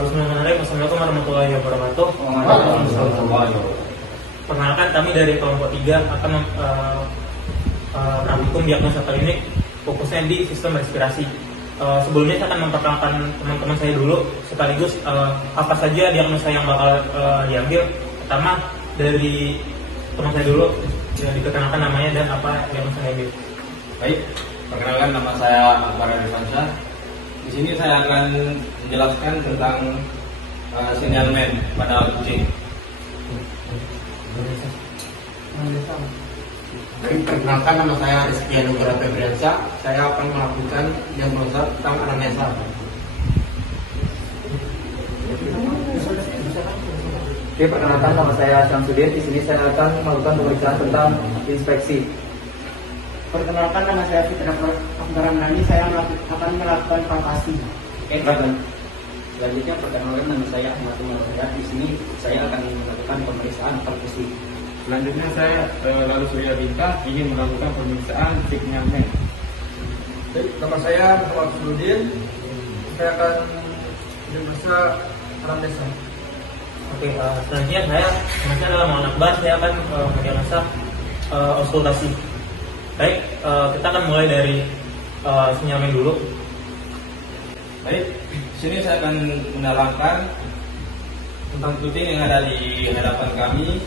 Bismillahirrahmanirrahim. Assalamualaikum warahmatullahi wabarakatuh. Perkenalkan, kami dari kelompok 3 akan merangkum diagnosa klinik fokusnya di sistem respirasi. Sebelumnya saya akan memperkenalkan teman-teman saya dulu, sekaligus apa saja diagnosa yang bakal diambil. Pertama dari teman saya dulu, ya, diperkenalkan namanya dan apa diagnosa yang diambil. Baik, perkenalkan, nama saya Akbar Arifansyah. Di sini saya akan menjelaskan tentang sinyalmen pada kucing. Perkenalkan, nama saya Rizky Anugrah Febriansyah. Saya akan melakukan diagnosa tentang anamnesa. Oke, perkenalkan, nama saya Syamsuddin. Di sini saya akan melakukan pemeriksaan tentang inspeksi. Perkenalkan, nama saya Fitra Ramdhani. Saya akan melakukan palpasi. Selanjutnya, perkenalkan, nama saya Ahmad Umar. Di sini saya akan melakukan pemeriksaan perkusi. Selanjutnya saya Lalu Surya Bintang ingin melakukan pemeriksaan signalmen. Nama saya Muhammad Suludin. Saya akan diagnosa anamnesa. Oke, selanjutnya saya adalah Muhammad Akbar. Saya akan mendiagnosa auskultasi. Baik, kita akan mulai dari sinyalmen dulu. Baik, di sini saya akan menerangkan tentang kucing yang ada di hadapan kami.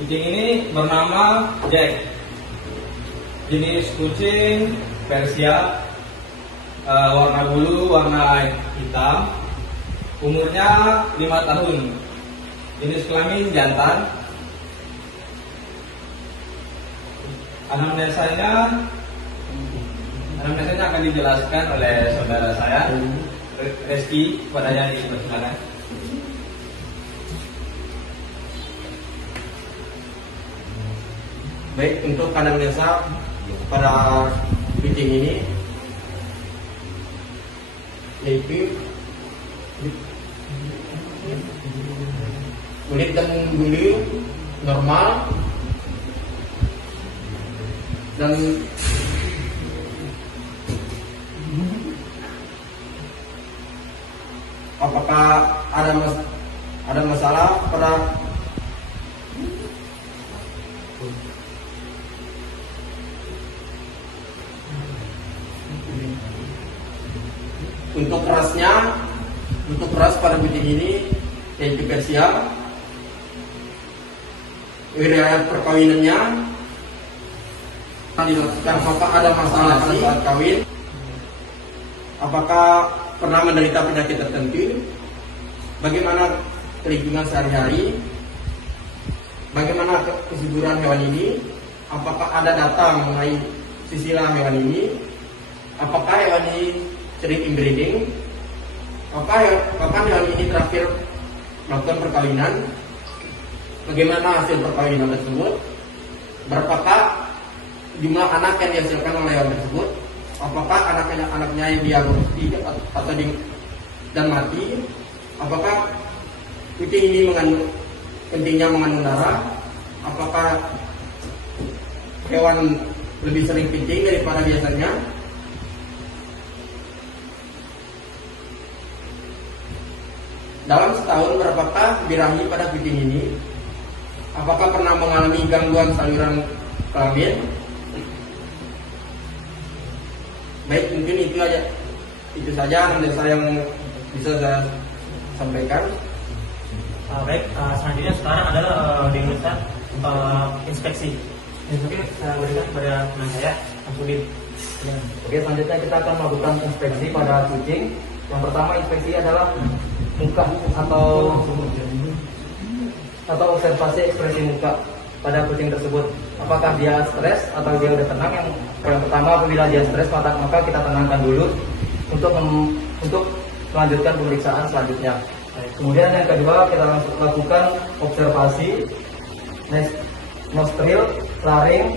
Kucing ini bernama Jack. Jenis kucing Persia, warna bulu warna hitam, umurnya 5 tahun, jenis kelamin jantan. Anamnesanya akan dijelaskan oleh saudara saya Rizky, kepadanya di sebelah kanan. Baik, untuk anamnesa pada kucing ini yaitu kulit dan bulu normal dan apakah ada masalah pada untuk ras pada kucing ini yaitu Persia. Riwayat perkawinannya dilakukan, apakah ada masalah pada saat kawin, apakah pernah menderita penyakit tertentu, bagaimana lingkungan sehari-hari, bagaimana kesuburan hewan ini, apakah ada data mengenai silsilah hewan ini, apakah hewan ini sering inbreeding, kapan hewan ini terakhir melakukan perkawinan, bagaimana hasil perkawinan tersebut, berapakah jumlah anak yang dihasilkan oleh hewan tersebut, apakah anaknya yang diaborsi atau dan mati, apakah kucing ini pentingnya mengandung darah, apakah hewan lebih sering kencing daripada biasanya, dalam setahun berapakah birahi pada kucing ini, apakah pernah mengalami gangguan saluran kelamin. Baik, mungkin itu saja anamnesa yang bisa saya sampaikan. Baik, selanjutnya sekarang adalah diagnosa inspeksi. Mungkin saya berikan kepada teman saya, Syamsuddin. Oke, selanjutnya kita akan melakukan inspeksi pada kucing. Yang pertama, inspeksi adalah muka atau observasi ekspresi muka pada kucing tersebut. Apakah dia stres atau dia udah tenang? Yang pertama, apabila dia stres maka kita tenangkan dulu untuk melanjutkan pemeriksaan selanjutnya. Kemudian yang kedua, kita langsung lakukan observasi nostril, laring,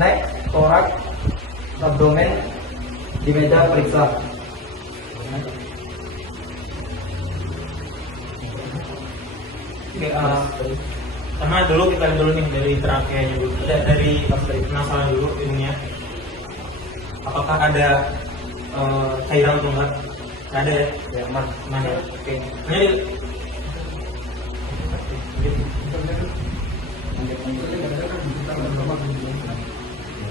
neck, thorax, abdomen di meja periksa. Karena dulu kita lihat dulu nih dari trakeanya dulu, dari penasaran dulu ilmunya. Apakah ada cairan atau enggak? Nggak ada ya? Ya, aman. Mana? Oke. Ini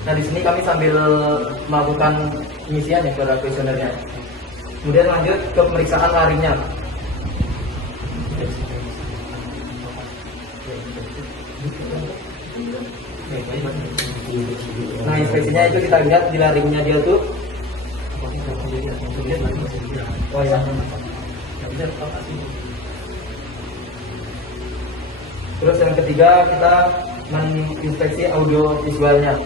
Nah, di sini kami sambil melakukan pengisian ya pada kuesionernya. Kemudian lanjut ke pemeriksaan larinya. Nah, inspeksinya itu kita lihat di laringnya dia tuh. Oh ya. Terus yang ketiga kita menginspeksi audio visualnya.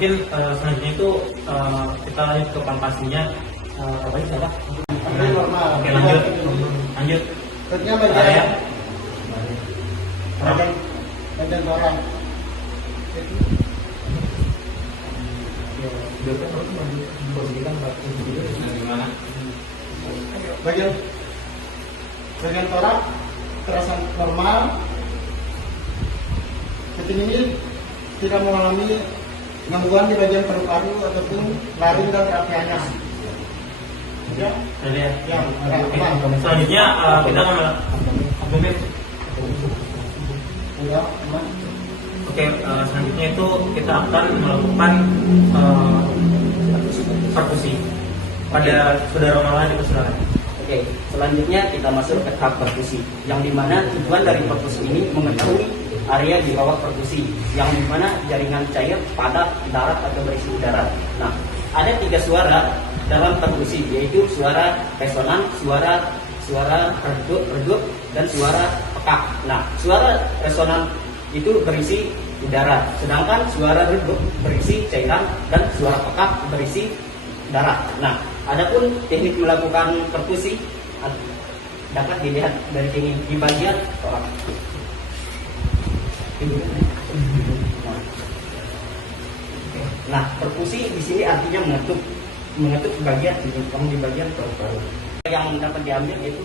mungkin selanjutnya itu kita lanjut ke pampasinya. Apa ini salah? Oke, lanjut. Tentunya Area. bagian orang. Gimana? Bagian torak terasa normal. Ketika ini tidak mengalami gangguan di bagian paru-paru ataupun laring dan trakeanya. Ya, Udah ya. ya, Oke. aman. Selanjutnya kita akan abdomen. Ya, aman. Oke, selanjutnya itu kita akan melakukan perkusi pada saudara Maulana dipersilakan. Oke, selanjutnya kita masuk ke tahap perkusi, yang dimana tujuan dari perkusi ini mengetahui area di bawah perkusi, yang dimana jaringan cair, padat, darat atau berisi udara. Nah, ada 3 suara dalam perkusi, yaitu suara resonan, suara redup, dan suara pekak. Nah, suara resonan itu berisi udara, sedangkan suara redup berisi cairan dan suara pekak berisi darah. Nah, adapun teknik melakukan perkusi dapat dilihat dari sini di bagian torak. Nah, perkusi di sini artinya mengetuk bagian di bagian paru-paru. Yang dapat diambil yaitu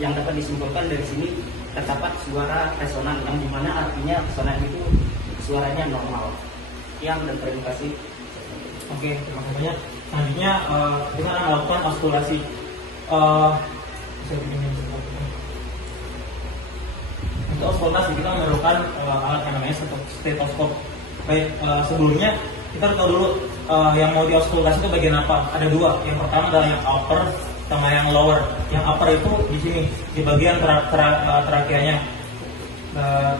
yang dapat disimpulkan dari sini terdapat suara resonan, yang dimana artinya resonan itu suaranya normal. Yang dan terima kasih. Oke, terima kasih banyak. Selanjutnya kita akan melakukan auskultasi. Untuk auskultasi kita memerlukan alat yang namanya stetoskop. Baik, sebelumnya kita harus tahu dulu yang mau diauskultasi itu bagian apa. Ada 2. Yang pertama adalah yang upper sama yang lower. Yang upper itu di sini di bagian trakeanya.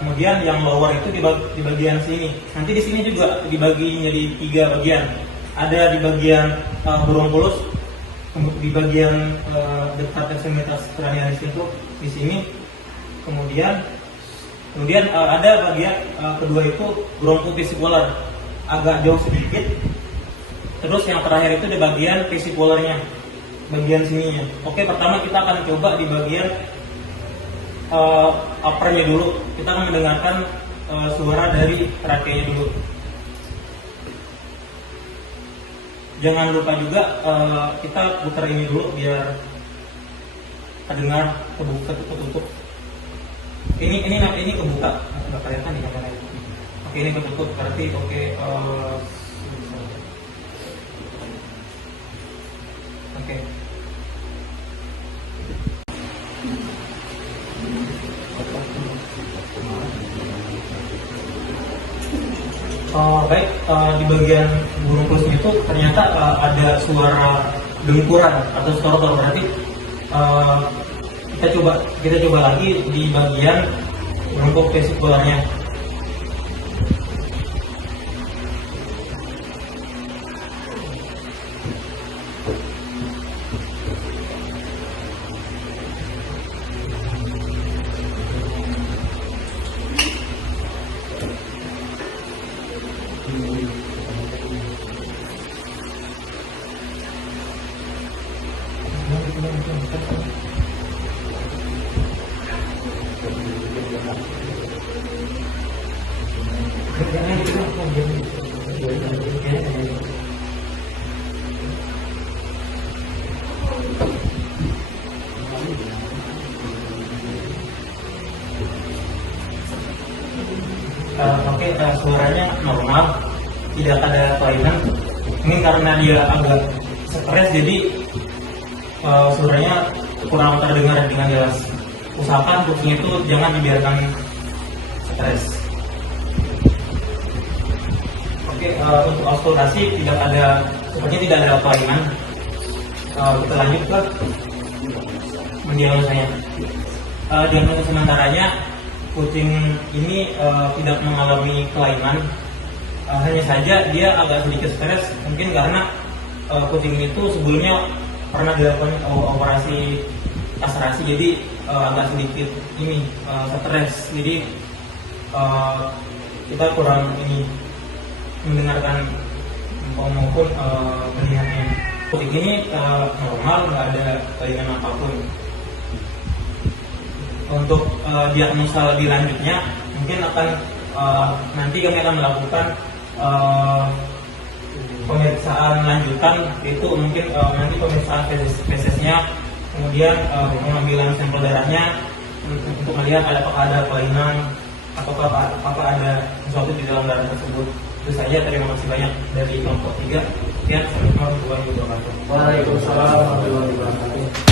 Kemudian yang lower itu di bagian sini. Nanti di sini juga dibagi menjadi 3 bagian. Ada di bagian bronkulus, di bagian dekat ekstremitas cranialis itu di sini. Kemudian ada bagian kedua itu bronkovesicular, agak jauh sedikit. Terus yang terakhir itu di bagian vesicularnya, bagian sininya. Oke, pertama kita akan coba di bagian uppernya dulu. Kita akan mendengarkan suara dari trakeanya dulu. Jangan lupa juga kita putar ini dulu biar terdengar ketutup. Ini kebuka, nggak kelihatan di kamera ini. Oke, ini ketutup berarti oke. Oke. Baik, di bagian burung kulusnya itu ternyata ada suara dengkuran atau stortor, berarti kita coba lagi di bagian bronkovesikularnya. suaranya normal, tidak ada kelainan. Mungkin karena dia agak stres jadi suaranya kurang terdengar dengan jelas. Usahakan kucing itu jangan dibiarkan stres. Untuk auskultasi sepertinya tidak ada kelainan. Kita lanjut ke mendiagnosanya. Diagnosa sementaranya kucing ini tidak mengalami kelainan, hanya saja dia agak sedikit stres, mungkin karena kucing itu sebelumnya pernah dilakukan operasi kastrasi, jadi agak sedikit ini stres, jadi kita kurang ini mendengarkan maupun melihatnya. Kucing ini normal, nggak ada kelainan apapun. Untuk diagnosa lebih lanjutnya mungkin akan nanti kami akan melakukan pemeriksaan lanjutan, yaitu mungkin nanti pemeriksaan fesesnya, kemudian pengambilan sampel darahnya untuk melihat apakah ada kelainan atau apa ada sesuatu di dalam darah tersebut. Itu saja, terima kasih banyak dari kelompok 3. Sekian, assalamualaikum warahmatullahi wabarakatuh. Waalaikumsalam warahmatullahi wabarakatuh.